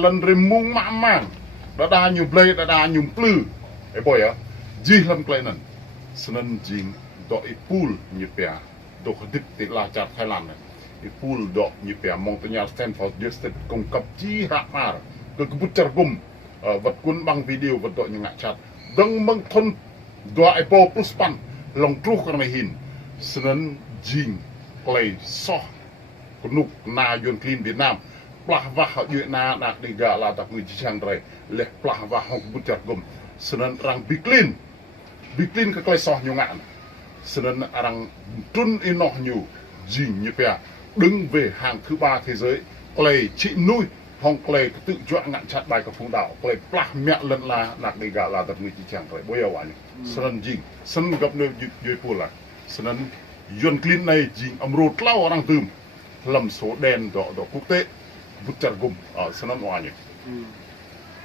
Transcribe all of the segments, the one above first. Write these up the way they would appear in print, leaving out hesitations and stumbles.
lần rồi mung mã mang đã đa nhiều blade đã đa nhiều plư ấy boy á gì làm cái này sân jing đội pool như bè đội đứt tị la chặt Thái Lan này pool đội như bè mong tới nhà Stanford District công cấp chi hạ mà cái bút chặt gum vật quân bằng video vật đội như ngã chặt đăng măng thôn đội bò plus pan lòng trúc cái này hin sân jing play so nục na yun clean Việt Nam plah vah yun na nak diga la tak ngi chang dre le plah vah hok bucat gum senen rang biklin ke klai soh nyungan senen arang tun inoh nyu jing như pea đứng về hàng thứ ba thế giới klai chị nuôi hong klai tự chọn ngạn chặt bài của phong đạo klai plah mẹ lần la nak diga la tak ngi chang dre boya wani senen jing sen gap ne yui pula senen yun clean này jing amrut lau orang tum lầm số đen đó quốc tế vụt chặt gum ở sân ăn ngoài nhỉ.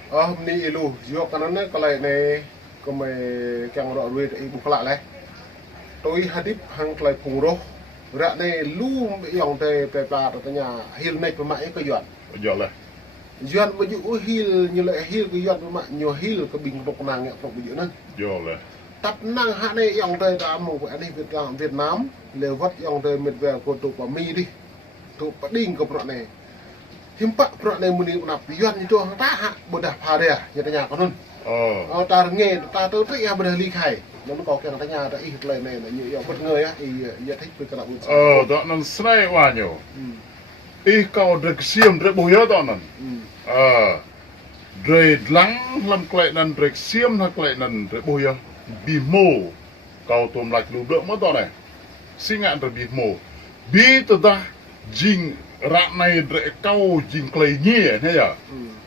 Hôm nay lu dọc cái này có lại này có mấy cái ngõ ruồi để bục lại này. Tôi hadip hàng lại phùng rô. Rạ này lu dòng tề tề bà ở nhà hill này của mãi có dọn. Dọn này. Dọn với những hill như lại hill cái dọn với mãi nhiều hill cái bình bọc nàng nhẹ bọc bị dọn này. Dọn này. Tập năng hạ này dòng tề ta một cái này Việt Nam lều vắt dòng tề miệt về của tụ bà mi đi. Tụ bà đinh của bọn này. Himpak pernah nih muni nak pion itu orang tak bodah pada ya tanya kanun. Ta nghe ta tới thấy em bây khai nó có cái tanya ta ít lời này là nhiều bất ngờ á thì giải thích với các bạn. Đó nó snai quá nhiều. Kau được xiêm được bồi đó nó. Rồi lắng làm cái này được xiêm hay cái này được bồi bị mồ. Kau tôm lại lùm được mất đó này. Sinh ngạn được bị mồ. Bị từ đó jing rak này để câu jing clay nhia thế à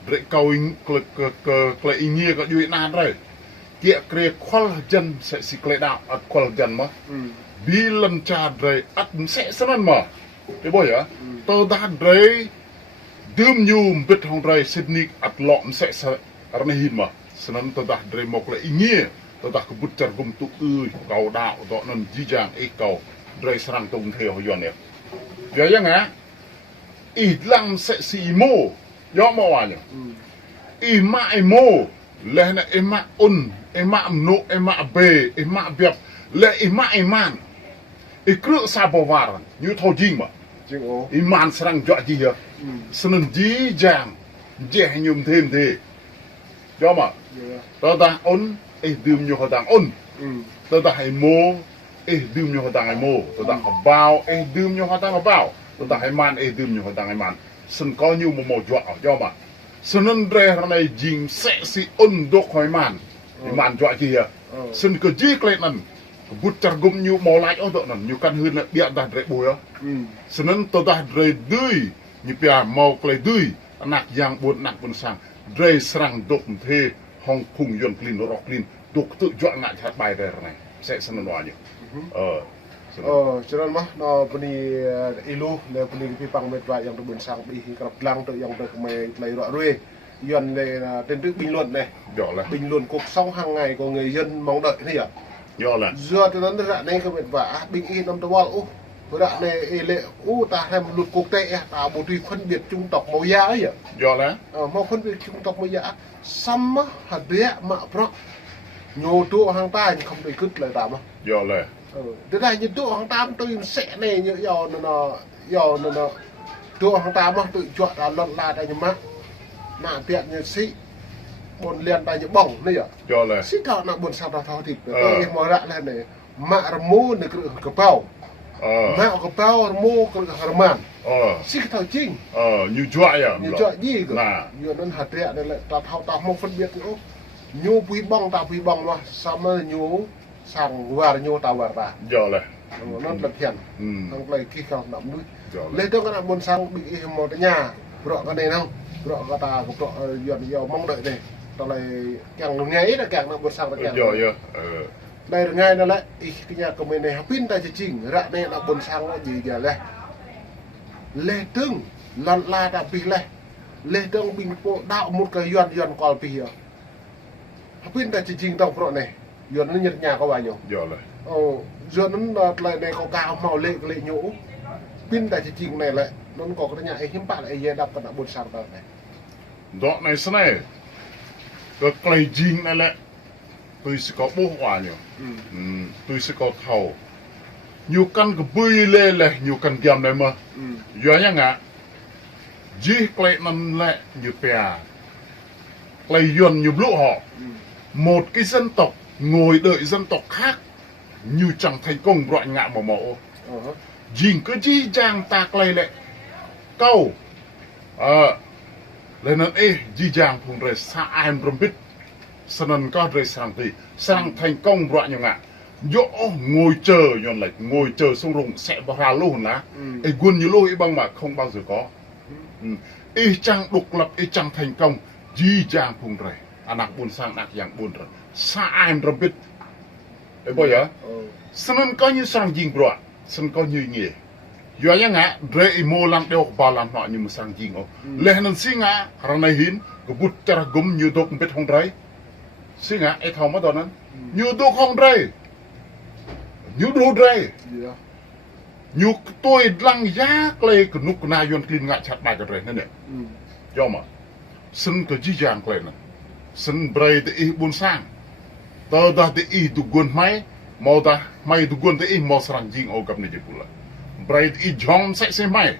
để câu clay nhia có duy nan rồi kia kề khoal chân sẽ xì clay đạo ắt khoal chân mà bi lần trà để ắt sẽ sân mà cái bôi à tôi đã để đơm nhum bít hong rồi Sydney ắt lọm sẽ ở này hin mà sân tôi đã để một clay nhia tôi đã bút chặt gum tụ cầu đạo đó nên di giang cầu để sang tung theo hồi này vậy nhá ngã lang sẽ si mô do mò à nhỉ mạ mô lẽ là mạ mạ nô mạ bề mạ biệp lẽ mạ man cứ sa bò var như thầu jing mà man sang dọa gì hả sân dí giang dễ nhung thêm thế do mà tao ta đừng nhiều họ đang tao ta hay mô đừng nhiều họ đang hay mô tao ta học bao đừng nhiều họ đang học bao tao ta hay man đừng nhiều họ đang hay man sân có nhiều một màu dọa do mà sân rè này jing sẽ si đốt khỏi man dọa gì hả sân cứ dí cái này bút chặt gum nhiều màu lại ở đó nhiều căn hơn là bịa đặt rễ bùi á sân tao ta rễ đuôi như bịa màu cái đuôi nạc giang buồn sang rễ sang đốt thế hong khung yun clean rock clean đốt tự dọa ngại chặt bài về này sẽ sân nó nhỉ cho nên mà nó bên ilu để bên cái phẳng mệt vải yang được bền sang bị gặp lăng tự yang được mày lấy loại ruồi yun này là tên trước bình luận này bình luận cuộc sống hàng ngày của người dân mong đợi thế à giờ cho nên đoạn này cái mệt vả bình yên năm đầu u đoạn này lệ ta làm luật quốc tế ta bộ tùy phân biệt chủng tộc màu da ấy à màu phân biệt chủng tộc màu da xăm á hạt đĩa mạ pro nhiều chỗ hàng ta không thể cứt lại tạm á thế này như chỗ hàng tam tôi sẽ này như giờ nó chỗ hàng tam mà tự chọn là lần là đây mà tiện như sĩ buồn liền tại như bỏng này à sĩ thọ là buồn sao thọ thịt tôi mở ra này này mạ mua này cái bao mạ cái bao mua cái harman sĩ thọ chính như chọi à như chọi gì cơ như nó hạt rẻ này lại ta không phân biệt nữa nhu quý bong ta quý bong mà sao mà nhu sang vào nhu tàu vào ra nó đặc hiện thằng này khi không nắm đuôi lấy tôi cái nào muốn sang bị một cái nhà rọ cái này không rọ cái ta cũng rọ dọn mong đợi này tao này càng nháy là càng nó muốn sang là càng đây là ngay nó lại cái nhà của mình này pin ta chỉ chỉnh rạ đây là buồn sang là gì kìa đây lê tương lần la đã bị lê tương bình bộ đạo một cái dọn còn bị pin ta chỉ chỉnh tàu rọ này dọn nó nhật nhà có bao nhiêu dọn nó lại này có cao màu lệ nhũ pin ta chỉ chỉnh này lại nó có cái nhà hiếm bạn lại đập cái buồn sang tàu này đó này thế này cái cây dính này lẽ tôi sẽ có bố hòa nhiều tôi sẽ có thầu nhiều căn cái bươi lên này nhiều căn kiềm này mà giờ nhá ngã dí cây nằm lại như bè cây yuan như lũ họ một cái dân tộc ngồi đợi dân tộc khác như chẳng thành công loại ngạ mà mộ dình cứ chi chang ta cây lại câu lênนั้นdì chang phùng rồi xa em râm bít sân có rồi sang thành công loại nhiều ngạ dỗ ngồi chờ nhon lại ngồi chờ xong rùng sẽ vào ra luôn lá quân như lôi băng mà không bao giờ có chang độc lập chang thành công dì chang phùng rồi anak buôn sang anak yang buôn rồi xa em râm bít bây giờ sân có như sang dinh bro sân có như nghề giờ nhá ngã rễ mô lang đeo ba làm họ như một sang dinh ô lẽ nên xí ngã rằng này hiến cái bút chả gum như đốt biết không đấy xí ngã ai thòng mất đóนั้นnhư đốt không đấy như đốt đấy như tôi lăng giá clay cái nút na yon clean ngã chặt bài cái đấyนั่นเนี่ยdo mà sân cái gì dạng clay này sân bray thì buôn sang tao dah thì tu gun mai mau dah mai tu gun thì mau serang jing au kap ni je pula bray thì jong sai sai mai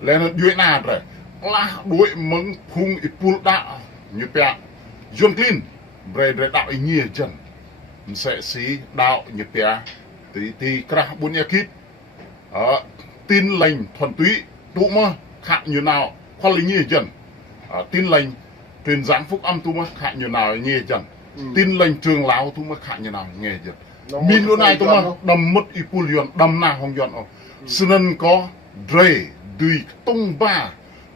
lên duit na rồi lah duit meng phung ipul da như pe yon clean bray đạo nhia chân sẽ xí đạo như pe thì kra buôn nhà kít tin lành thuần túy tụ mà khạ như nào khoa lý nhia chân tin lành truyền giảng phúc âm tu mà khạ như nào nhia chân tin lành trường lão tu mà khạ như nào nghe chân min luôn này tu mà đầm mất ipulion đầm na hong yon senen có dre đuôi tung ba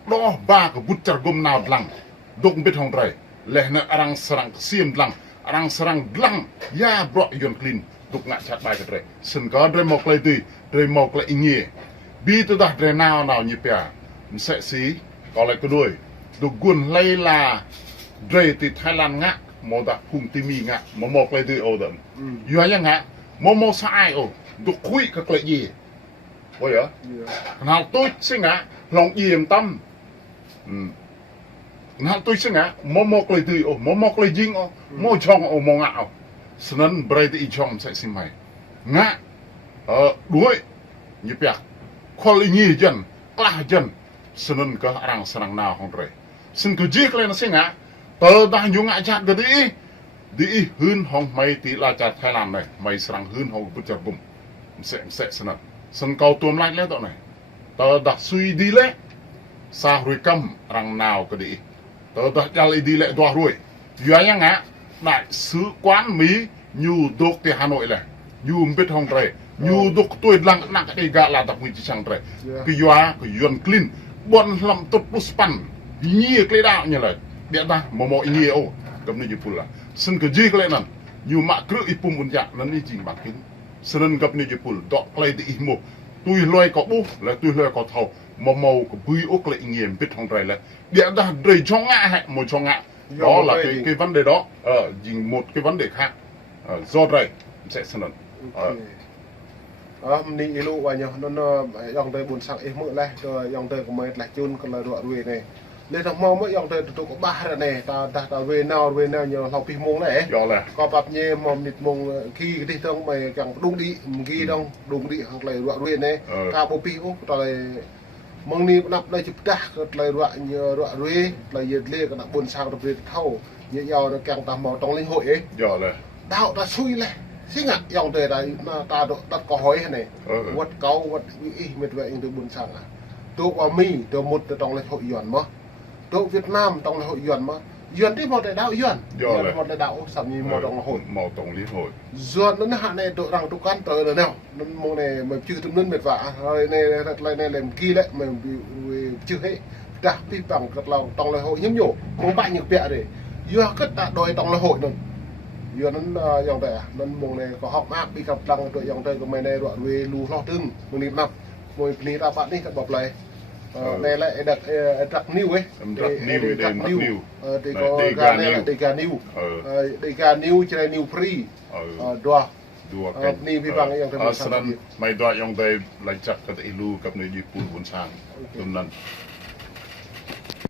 đo ba cái bút char gom nào lăng dong biết hong dre leh na arang serang sim lăng arang serang lăng ya bro yon clean duk ngạ chặt bài cái dre sen có dre mok lay tui dre mok lay nghe bi tu dah dre nào như pe sẽ xí có lại cái đuôi duk gun lay là dre thì Thái Lan ngạ mau dah hung timi ngạ mau mok lay tui ô đầm yo yang ngạ mau sai ô duk khui cái cái gì ôi ạ nào tôi xin ngạ lòng yểm tâm nào tôi xin ngạ mau mok lay tui ô mau mok lay jing ô mau chong ô mau ngạ ô senen bray thì chong sẽ xin mày ngạ đuôi như pe khol ini jan klah jan senen ke arang serang na hong re sen ke ji klen sing ngạ tơ dah nyu ngạ chat ke di hun hong mai ti la chat Thái Lan này mai serang hun hong bu char bum sẽ senen sen kau tuom lai le to này tơ dah sui di le sa hui kam rang nào ke di tơ dah jal di le doa ruồi ya yang ngạ đại sứ quán Mỹ nhu đốc thì Hà Nội này nhu biết hong re nhu đốc tôi lăng nặng cái gạ là tập nguyên chỉ chẳng re cái yuan clean bọn làm tốt plus pan nhia cái đạo như này biết ta mọi nhia ô cầm này chụp là sân cái gì cái này nhu mạ cứ ipum bún dạ nó đi chỉnh bạc kín sân gặp này chụp đọ play thì imo tôi loay có bố là tôi loay có thầu màu cái bưởi ốc lại nghiền biết hong re là biết ta đầy cho ngã hay một cho ngã đó là cái vấn đề đó dình một cái vấn đề khác do đây sẽ sân ni ilu wa nhau nó dòng tới buồn sang em mượn lại rồi dòng tới của mình là chun còn là ruộng ruồi này nên thằng mau mới dòng tới tụi có ba rồi này ta về nào nhờ học phi mông này có bắp nhẹ mồm nịt mông khi đi thông mày càng đung đi ghi đông đung đi hoặc là ruộng ruồi này cao bộ pi cũng rồi mong ni nắp đây chụp ta lại ruộng ruồi là nhiệt liệt cái buồn sang đặc biệt thâu như nhau nó càng tầm màu trong linh hội ấy đạo ta xui này xí ngặt dòng tới đây ta đặt có hỏi này vật câu vật mệt vậy từ buồn sang à tôi qua mi tôi một từ trong lễ hội yuan mà tôi Việt Nam trong lễ hội yuan mà yuan đi một đại đạo yuan một đại đạo sắm như một trong hội một trong lễ hội yuan nó hạn này tôi rằng tôi can tới rồi nào nó mong này mà chưa từng nên mệt vả rồi này làm kia đấy mà chưa hết đã bị bằng cật lòng trong lễ hội nhấp nhổ có bạn nhiều bẹ để yuan cất đã đòi trong lễ hội rồi giờ nó dòng tệ nên mùng này có học áp bị gặp lăng tụi dòng tệ của mày này đoạn về lù lo tưng mùng nịp nằm mùng nịp ra bạn đi các bọc này này lại đặt niu ấy đặt niu thì có gà này là để gà niu chơi niu free đua ni vi bằng dòng tệ mày đua dòng tệ lại chặt cái iluกับในญี่ปุ่นบนsangตรงนั้น